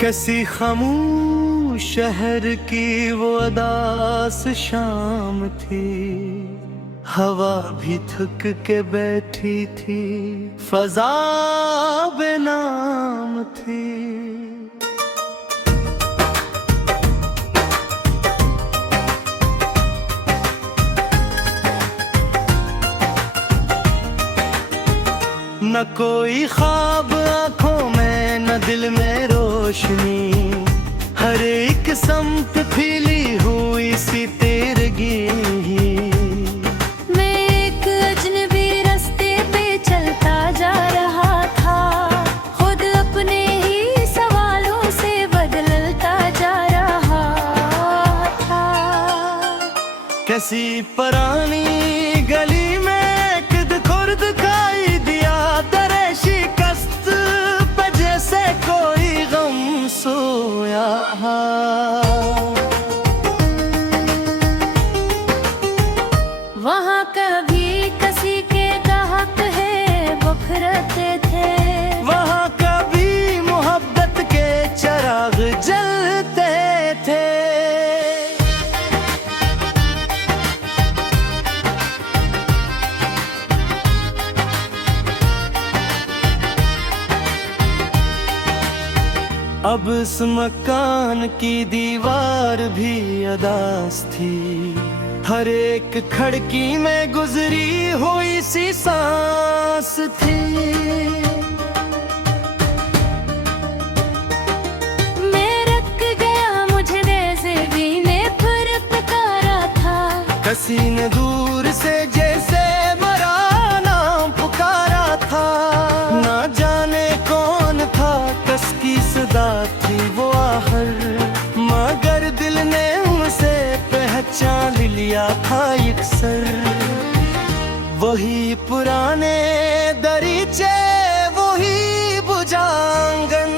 कैसी खामोश शहर की वो अदास शाम थी, हवा भी थक के बैठी थी, फजा बेनाम थी। न कोई ख्वाब आंखों में, न दिल में रोशनी, हर एक समत फीली हुई सी तेरगी। मैं एक अजनबी रास्ते पे चलता जा रहा था, खुद अपने ही सवालों से बदलता जा रहा था। कैसी पुरानी गली में खुर्द खाई दिया, दरे शिकस्त पे जैसे कोई गम सोया। वहाँ कभी किसी के ग्राहक है बखरते थे, वहाँ कभी मोहब्बत के चिराग जलते थे। अब इस मकान की दीवार भी अदास थी, हर एक खिड़की में गुजरी हुई सी सांस थी। मैं रख गया मुझे देज़ेबी ने फिर पुकारा था, किसी ने दूर से जैसे मरा नाम पुकारा था। ना जाने कौन था, किसकी सदा थी वो आहर, मगर दिल ने उसे पहचान लिया था यकसर। वही पुराने दरीचे, वही बुझांगन,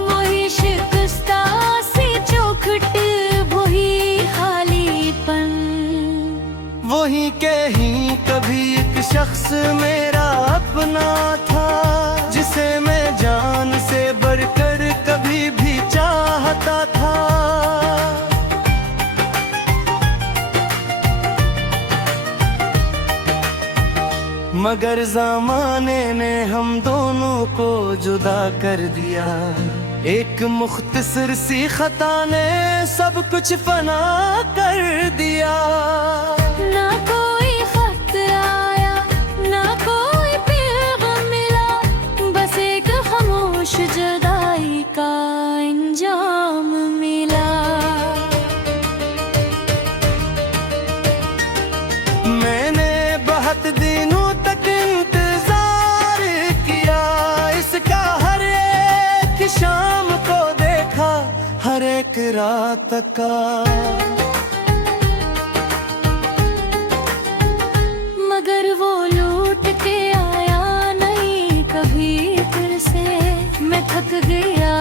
वही शिकस्ता सी चौखट, वही खालीपन। वही कहीं कभी एक शख्स मेरा अपना था, जिसे मैं जान से बढ़कर कभी भी चाहता था। मगर ज़माने ने हम दोनों को जुदा कर दिया, एक मुख्तसर सी खता ने सब कुछ फना कर दिया। ना कोई खत आया, ना कोई पैगाम मिला, बस एक खामोश जुदाई का अंजाम मिला। मैंने बहुत दिनों तक इंतजार किया, इसका हर एक शाम को देखा, हर एक रात का। मगर वो लूट के आया नहीं कभी फिर से, मैं थक गया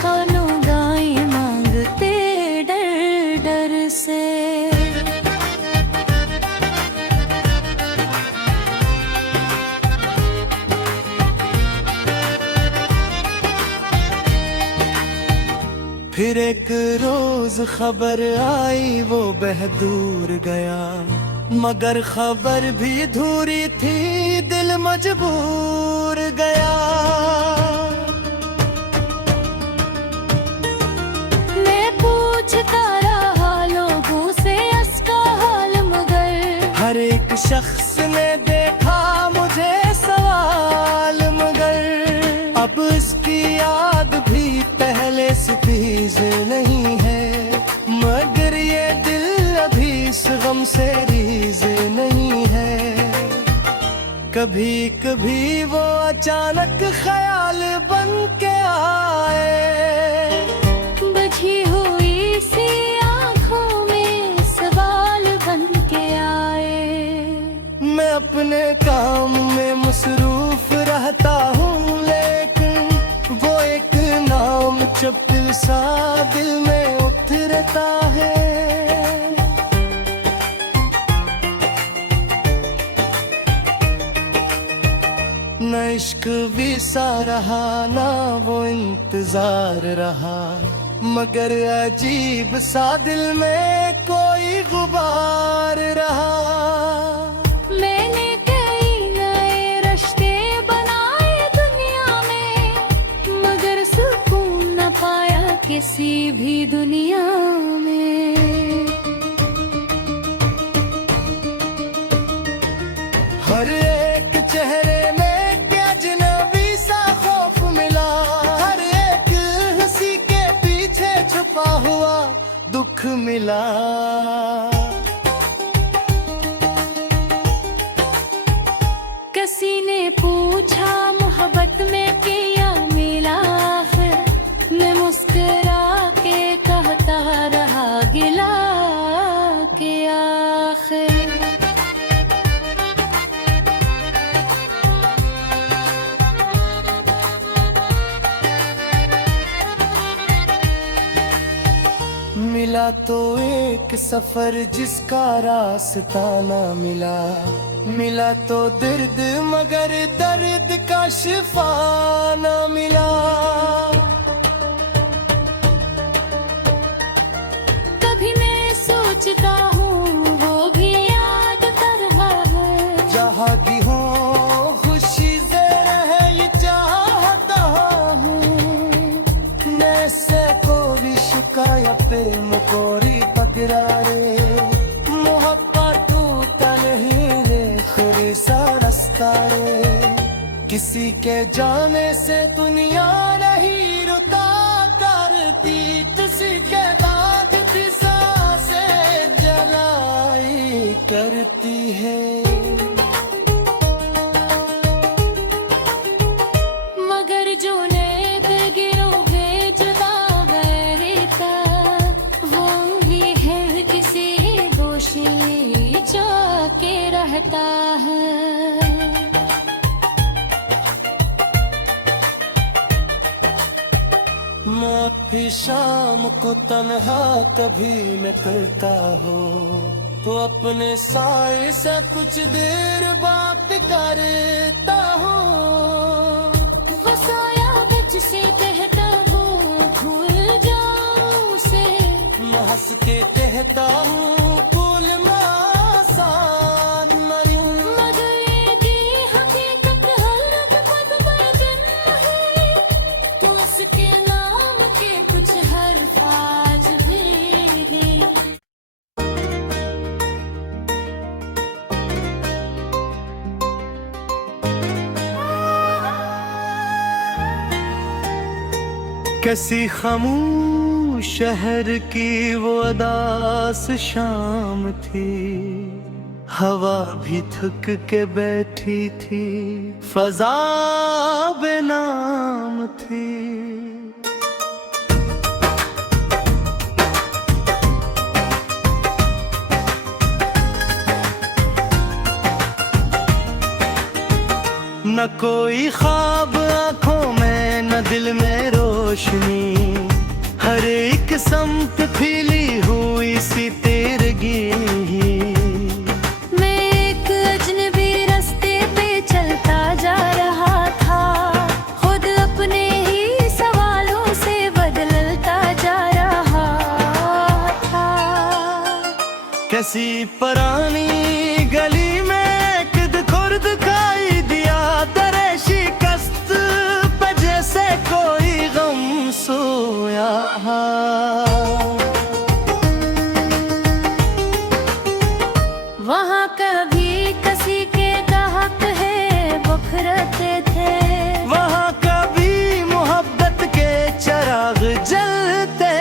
कानों गाएं मांगते डर डर से। फिर एक रोज खबर आई वो बहदूर गया, मगर खबर भी धूरी थी, दिल मजबूर गया। मैं पूछता रहा लोगों से उसका हाल, मगर हर एक शख्स ने देखा मुझे सवाल, मगर अब इसकी याद भी पहले से तेज नहीं है, मगर ये दिल अभी इस गम से रीज नहीं है। कभी कभी वो अचानक ख्याल बन के आए, बची हुई सी आँखों में सवाल बन के आए। मैं अपने काम में मसरूफ रहता हूँ, लेकिन वो एक नाम चप्पल सा दिल में उतरता है। न इश्क भी सा रहा ना वो इंतजार रहा, मगर अजीब सा दिल में कोई गुबार रहा। मैंने कई नए रिश्ते बनाए दुनिया में, मगर सुकून न पाया किसी भी दुनिया में। हर एक चेहरे में क्या अजनबी सा खौफ मिला, हर एक हंसी के पीछे छुपा हुआ दुख मिला। किसी ने पूछा मोहब्बत में क्या मिला, फिर मैं मुस्कुरा के कहता रहा गिला के आखिर। मिला तो एक सफर जिसका रास्ता ना मिला, मिला तो दर्द मगर दर्द का शिफा ना मिला। कभी मैं सोचता हूँ वो भी याद कर रहा है, जहाँ की हो खुशी से रहे ये चाहता हूँ। मैं से को भी शिकाया प्रेम कोरी पगरारे, मोहब्बत टूटा नहीं रे तेरे सा रास्ता रे। किसी के जाने से दुनिया नहीं रुता करती, किसी के बाद भी सांसें जलाई करती है। मगर जो नेक गिरोगे जुदा गैरी का, वो भी है किसी दोषी जो के रहता है। मौत की शाम को तन्हा कभी मैं करता हूँ, तो अपने साए से कुछ देर बात करता हूँ। वो साया जिसे कहता हूँ भूल जाऊं उसे, मैं हंस के कहता हूँ कुल आसान मरूं। मगर ये हकीकत हर पद बदन है, तो उसके नाम के कुछ हर्फ आज भीगे। कैसी खामोश शहर की वो अदास शाम थी, हवा भी थक के बैठी थी, फजा बेनाम थी। न कोई ख्वाब आंखों में न दिल में रोशनी, हर एक समत फीली हुई सी तेरगी। मैं एक अजनबी रास्ते पे चलता जा रहा था, खुद अपने ही सवालों से बदलता जा रहा था। कैसी पुरानी गली में किद खुर्द खाई दिया, दरे शिकस्त पे जैसे कोई गम सोया। वहाँ कभी किसी के गाहक है बखरते थे, वहाँ कभी मोहब्बत के चिराग जलते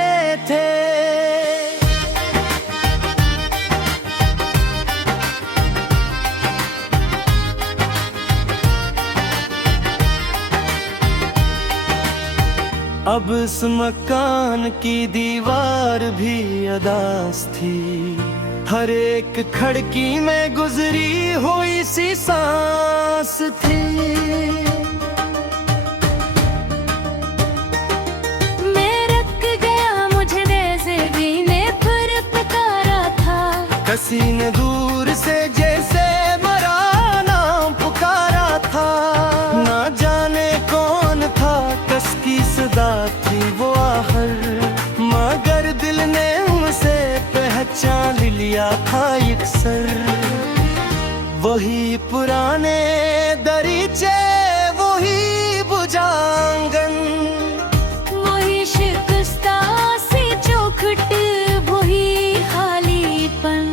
थे। अब इस मकान की दीवार भी अदास थी, हर एक खिड़की में गुजरी हुई सी सांस थी। मैं रख गया मुझे बेज़ेबी ने फिर पुकारा था, किसी ने दूर से जैसे मरा नाम पुकारा था। ना वही पुराने दरीचे, वही बुझांगन, वही शिकस्ता सी चौखट, वही खालीपन,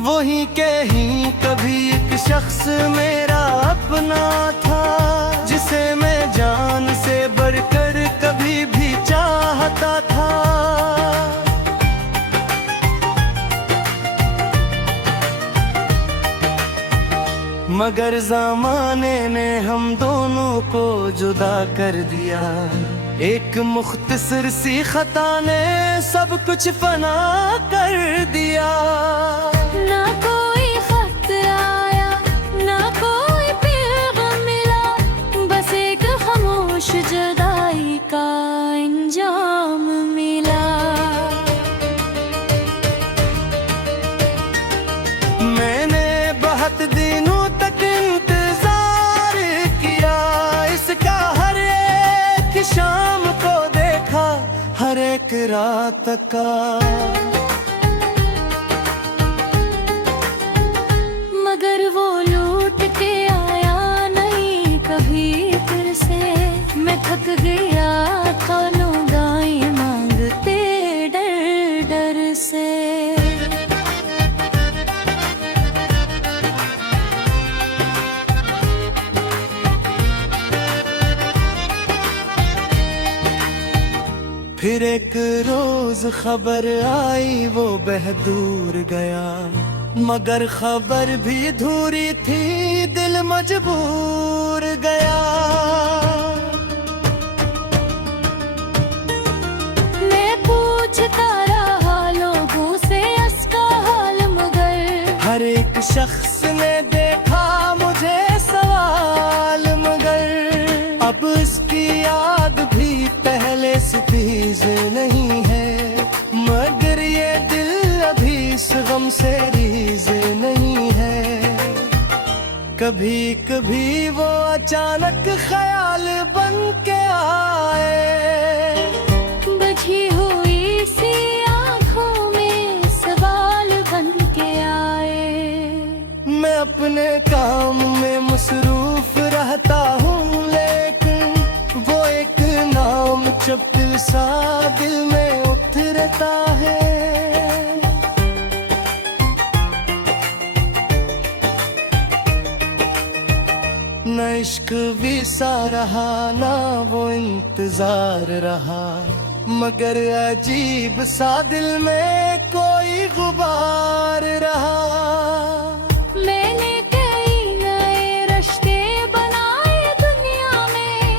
वही कहीं कभी एक शख्स मेरा अपना था, जिसे मैं जान से बढ़कर कभी भी चाहता था। मगर ज़माने ने हम दोनों को जुदा कर दिया, एक मुख्तसर सी खता ने सब कुछ फना कर दिया। ना कोई खत आया, ना कोई पैगाम मिला, बस एक खामोश जुदाई का अंजाम मिला। मैंने बहुत दिनों तक इंतजार किया, इसका हर एक शाम को देखा, हर एक रात का। मगर वो लूट के आया नहीं कभी फिर से, मैं थक गया कानों गाएं मांगते डर डर से। फिर एक रोज खबर आई वो बहदूर गया, मगर खबर भी धूरी थी, दिल मजबूर गया। मैं पूछता रहा लोगों से उसका हाल, मगर हर एक शख्स ने देखा मुझे सवाल, मगर अब इसकी याद भी पहले से तेज नहीं है, मगर ये दिल अभी इस गम से रीज नहीं है। कभी कभी वो अचानक ख्याल बन के आए, बची हुई सी आँखों में सवाल बन के आए। मैं अपने काम में मसरूफ रहता हूँ, लेकिन वो एक नाम चप्पल सा दिल में उतरता है। न इश्क भी सा रहा, ना वो इंतजार रहा, मगर अजीब सा दिल में कोई गुबार रहा। मैंने कई नए रिश्ते बनाए दुनिया में,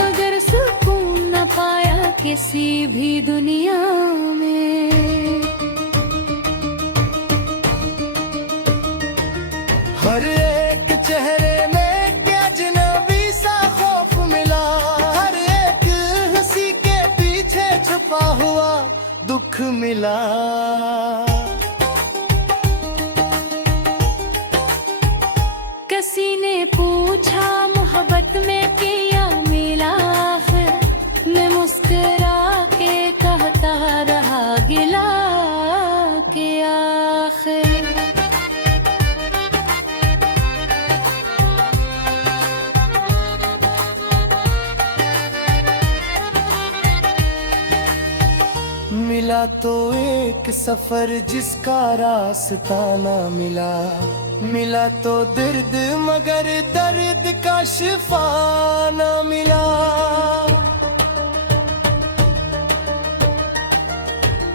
मगर सुकून न पाया किसी भी दुनिया में। हर एक चेहरे में क्या अजनबी सा खौफ मिला, हर एक हंसी के पीछे छुपा हुआ दुख मिला। किसी ने पूछा मोहब्बत में क्या मिला, मैं मुस्कुरा के कहता रहा गिला के आखिर। मिला तो एक सफर जिसका रास्ता ना मिला, मिला तो दर्द मगर दर्द का शिफा ना मिला।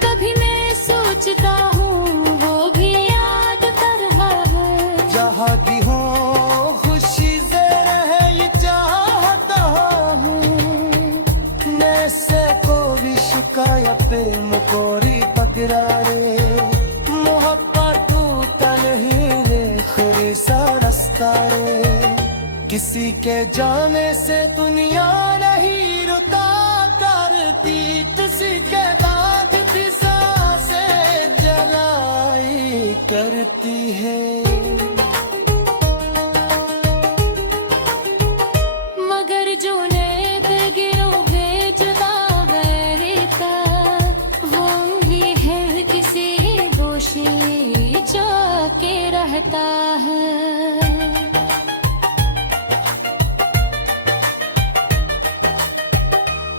कभी मैं सोचता हूँ वो भी याद कर रहा है, जहाँ भी हो खुशी से रहे ये चाहता हूँ। मैं से को भी शिकाया प्रेम कोरी पकड़ारे, मोहब्बत टूटा नहीं रे खुरी सा रास्ता रे। किसी के जाने से दुनिया नहीं रुका करती, किसी के बाद भी सांसें जलाई करती है। मगर जो नेक गिरोगे जुदा गैरिता, वो ही है किसी दोषी जो के रह रहता है।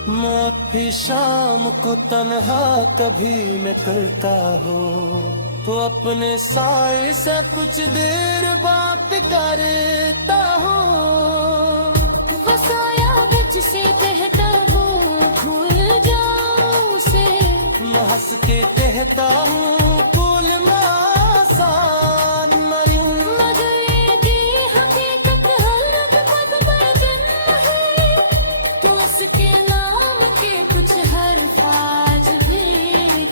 मैं भी शाम को तन्हा कभी मैं करता हूँ, तो अपने साए से कुछ देर बात करता हूँ। वो साया जिसे कहता हूँ भूल जाऊं उसे, मैं हंस के कहता हूँ कुल मैं आसान मरूं। मगर ये दी हकीकत हर पग बदन है, तो उसके नाम के कुछ हर्फ आज भी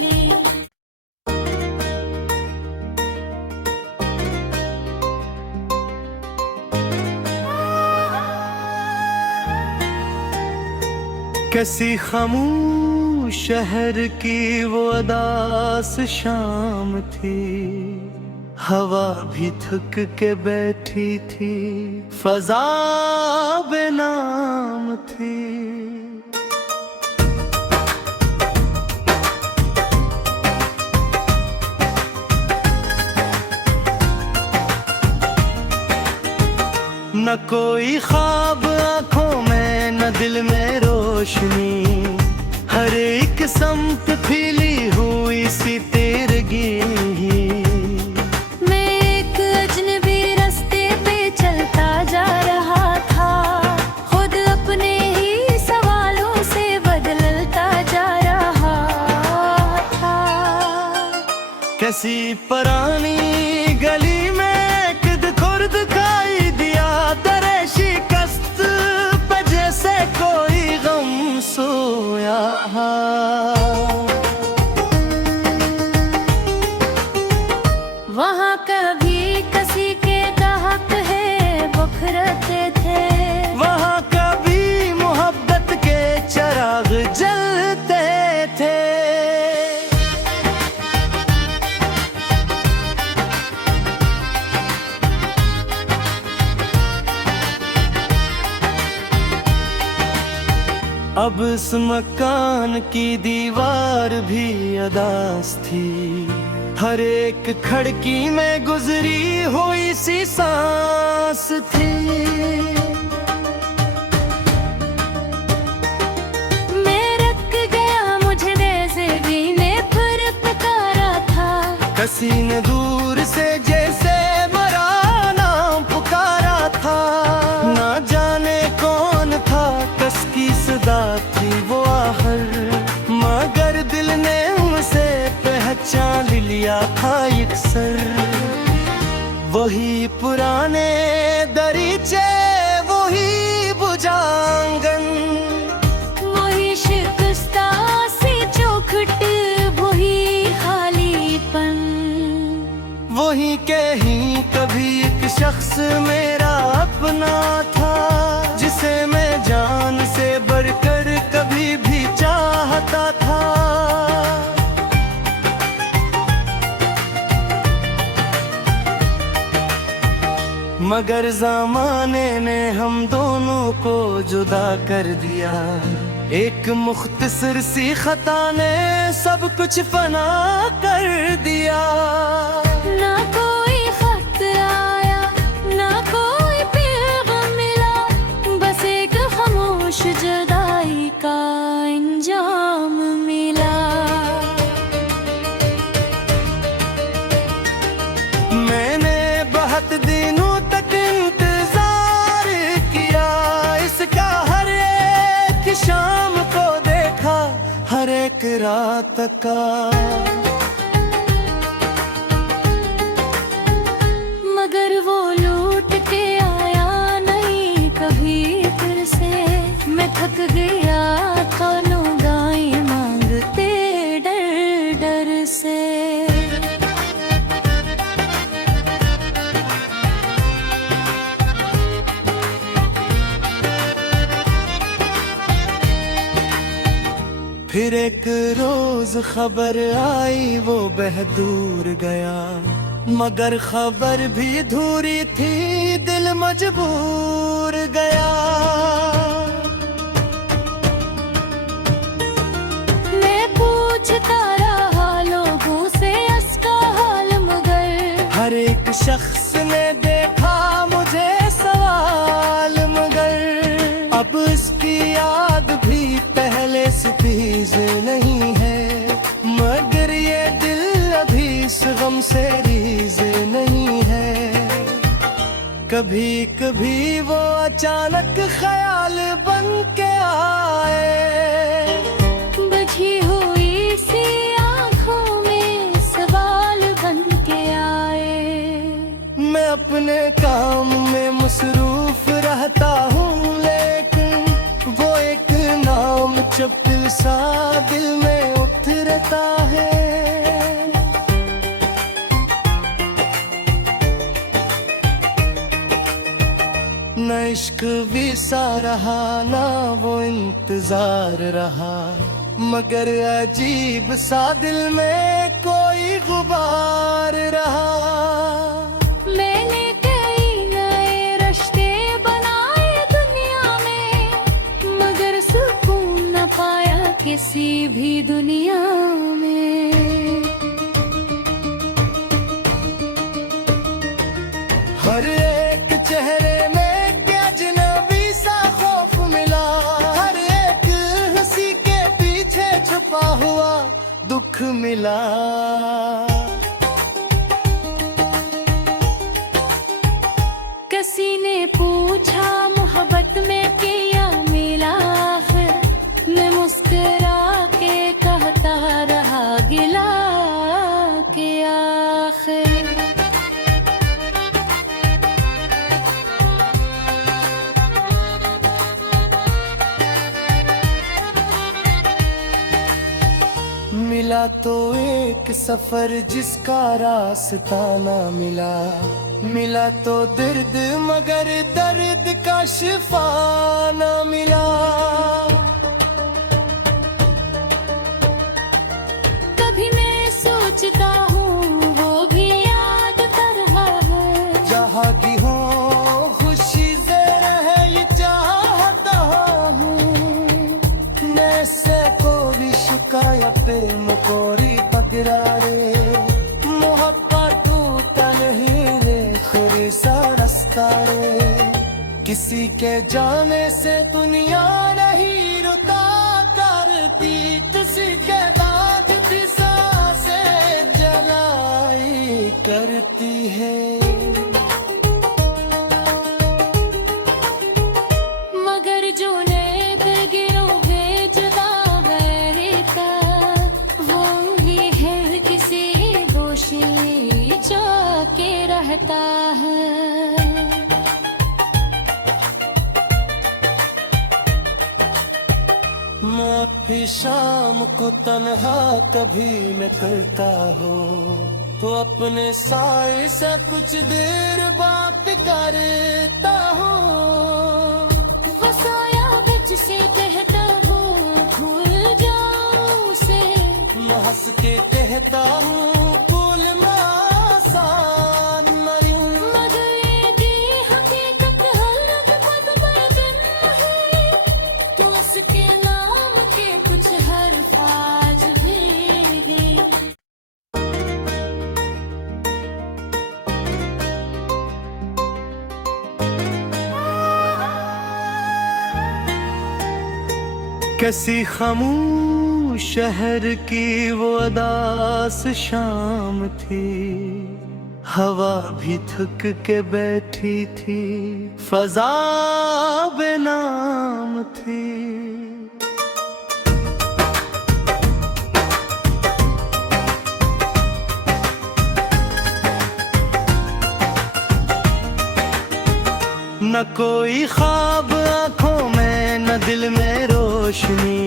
हैं। कैसी खामोश शहर की वो अदास शाम थी, हवा भी थक के बैठी थी, फजा बेनाम थी। न कोई ख्वाब आंखों में, न दिल में रोशनी, हर एक समत फीली हुई सी तेरगी। मैं एक अजनबी रास्ते पे चलता जा रहा था, खुद अपने ही सवालों से बदलता जा रहा था। कैसी पुरानी गली में किद खुर्द खाई दिया, दरे शिकस्त पे जैसे कोई गम सोया। वहाँ कभी किसी के गाहक है बखरते थे, वहाँ कभी मोहब्बत के चिराग जलते थे। अब इस मकान की दीवार भी अदास थी, हर एक खिड़की में गुजरी हुई सी सांस थी। मैं रख गया मुझे बेज़ेबी ने फिर पुकारा था, किसी ने दूर से जैसे मरा नाम पुकारा था। ना जाने कौन था, कसकी सदा थी वो आहर, मगर दिल ने उसे पहचान लिया था अक्सर। वही पुराने दरीचे, वही बुझांगन, वही शिकस्ता सी चौखट, वही खालीपन। वही कहीं कभी एक शख्स मेरा अपना था, जिसे मैं जान से बढ़कर कभी भी चाहता था। मगर ज़माने ने हम दोनों को जुदा कर दिया, एक मुख्तसर सी खता ने सब कुछ फना कर दिया। ना कोई खत आया, ना कोई पैगाम मिला, बस एक खामोश जुदाई का अंजाम मिला। मैंने बहुत दिनों तक इंतजार किया, इसका हर एक शाम को देखा, हर एक रात का। मगर वो लूट के आया नहीं कभी फिर से, मैं थक गया दोनों गाएं मांगते डर डर से। फिर एक रोज खबर आई वो बहदूर गया, मगर खबर भी धूरी थी, दिल मजबूर गया। मैं पूछता रहा लोगों से उसका हाल, मगर हर एक शख्स ने देखा मुझे सवाल, मगर अब इसकी याद भी पहले से तेज नहीं है। मगर ये दिल अभी इस गम से रीज नहीं है। कभी कभी वो अचानक ख्याल बन के आए, बुझी हुई सी आँखों में सवाल बन के आए। मैं अपने काम में मसरूफ रहता हूँ, लेकिन वो एक नाम चप्पल सा दिल में उतरता है। न इश्क भी सा रहा, ना वो इंतजार रहा, मगर अजीब सा दिल में कोई गुबार रहा। मैंने कई नए रिश्ते बनाए दुनिया में, मगर सुकून न पाया किसी भी दुनिया में। हर एक चेहरे में अजनबी सा खौफ मिला, हर एक हंसी के पीछे छुपा हुआ दुख मिला। किसी ने पूछा मोहब्बत में किया मिला, फिर मैं मुस्कुरा के कहता रहा गिला के आखिर। मिला तो एक सफर जिसका रास्ता ना मिला, मिला तो दर्द मगर दर्द का शिफा ना मिला। कभी मैं सोचता हूँ वो भी याद कर रहा है, जहाँ की हो खुशी से रहे ये चाहता हूँ। मैं से को भी शुकाया प्रेम कोरी पगरारे, मोहब्बत टूटा नहीं रे खुरी सा रास्ता रे। किसी के जाने से दुनिया नहीं रुता करती, किसी के बाद भी सांसें जलाई करती है। मगर जो नेक गिरोगे जुदा गैर का, वो ही है किसी गोशी जाके रहता है। मैं भी शाम को तन्हा कभी मैं करता हूँ, तो अपने साए से कुछ देर बात करता हूँ। वो साया तुझसे कहता हूँ भूल जाऊं उसे, मैं हंस के कहता हूँ भूल मैं आसान मरूं। मगर ये दी हकीकत हर पद में दिन है, तो उसके नाम के कुछ हर्फ आज भीगे। कैसी खामोश शहर की वो अदास शाम थी, हवा भी थक के बैठी थी, फजा बेनाम थी। न कोई ख्वाब आंखों में, न दिल में रोशनी,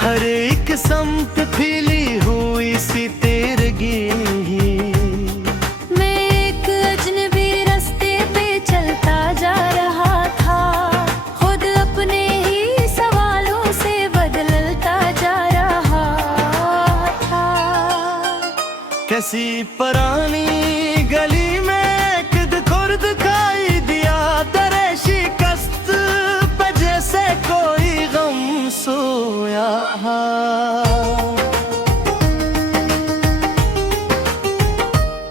हर एक समत फीली हुई सी तेरगी। मैं एक अजनबी रास्ते पे चलता जा रहा था, खुद अपने ही सवालों से बदलता जा रहा था। कैसी पुरानी गली में किद खुर्द खाई दिया, दरे शिकस्त पे जैसे कोई गम सोया।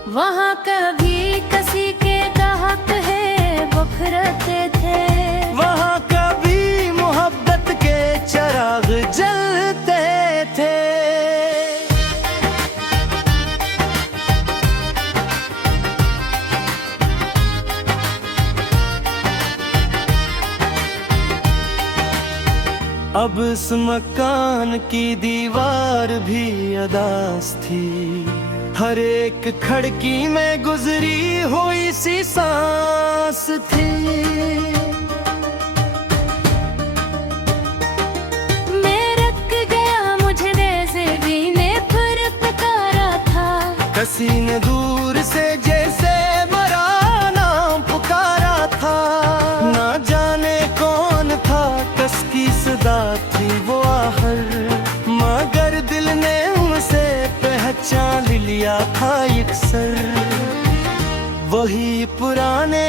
वहाँ कभी अब इस मकान की दीवार भी अदास थी, हर एक खिड़की में गुजरी हुई सी सांस थी। मैं रख गया मुझे देज़ेबी ने फिर पुकारा था, किसी ने दूर से जैसे मेरा नाम पुकारा था। ना जाने कौन था, किसकी सदा थी वो आहर, मगर दिल ने उसे पहचान लिया था यकसर। वही पुराने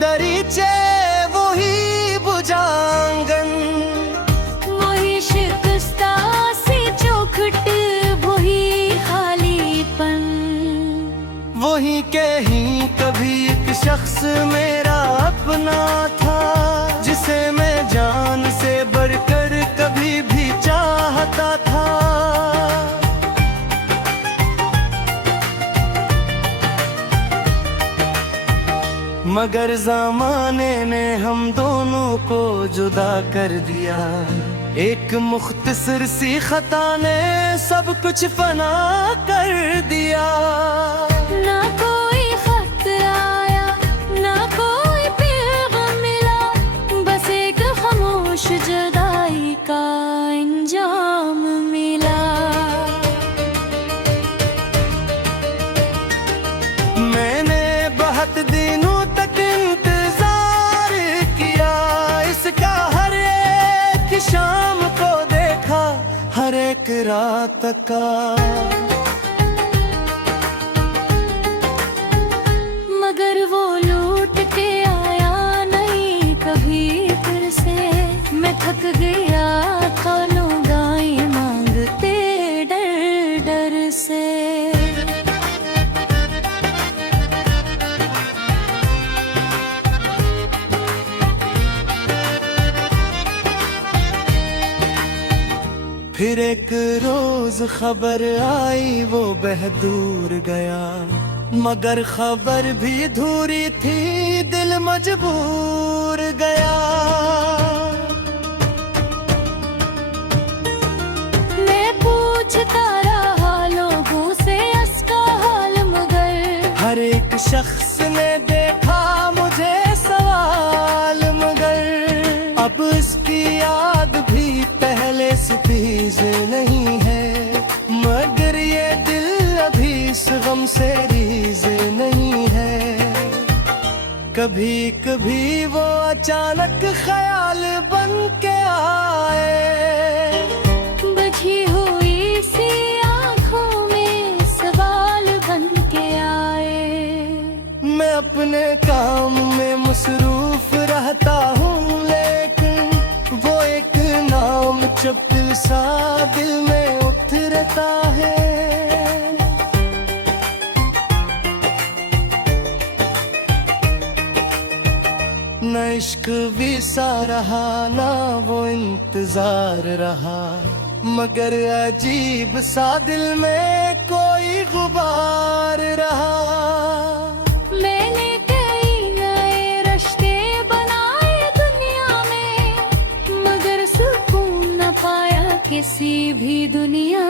दरीचे, वही बुझांगन, वही शिकस्ता सी चौखट, वही खालीपन, वही कहीं कभी एक शख्स मेरा अपना था, जिसे मैं जान से बढ़कर कभी भी चाहता था। मगर ज़माने ने हम दोनों को जुदा कर दिया, एक मुख्तसर सी खता ने सब कुछ फना कर दिया। ना कोई खत आया, ना कोई पैगाम मिला, बस एक खामोश जुदाई का अंजाम मिला। मैंने बहुत दिनों तक इंतजार किया, इसका हर एक शाम को देखा, हर एक रात का। मगर वो लूट के आया नहीं कभी फिर से, मैं थक गया था लुगाई मांगते डर डर से। फिर एक रोज खबर आई वो बहदूर गया, मगर खबर भी धूरी थी, दिल मजबूर गया। मैं पूछता रहा लोगों से उसका हाल, मगर हर एक शख्स ने देखा मुझे सवाल, मगर अब इसकी याद भी पहले से तेज नहीं है, मगर ये दिल अभी इस गम से रीज नहीं है। कभी कभी वो अचानक ख्याल बन के आए, बची हुई सी आँखों में सवाल बन के आए। मैं अपने काम में मसरूफ रहता हूँ, लेकिन वो एक नाम चुपिल सा दिल में उतरता है। न इश्क भी सा रहा, ना वो इंतजार रहा, मगर अजीब सा दिल में कोई गुबार रहा। मैंने कई नए रिश्ते बनाए दुनिया में, मगर सुकून न पाया किसी भी दुनिया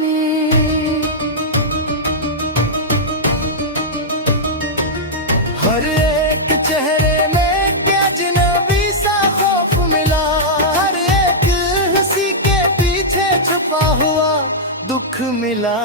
में। हर एक चेहरे में क्या अजनबी सा खौफ मिला, हर एक हंसी के पीछे छुपा हुआ दुख मिला।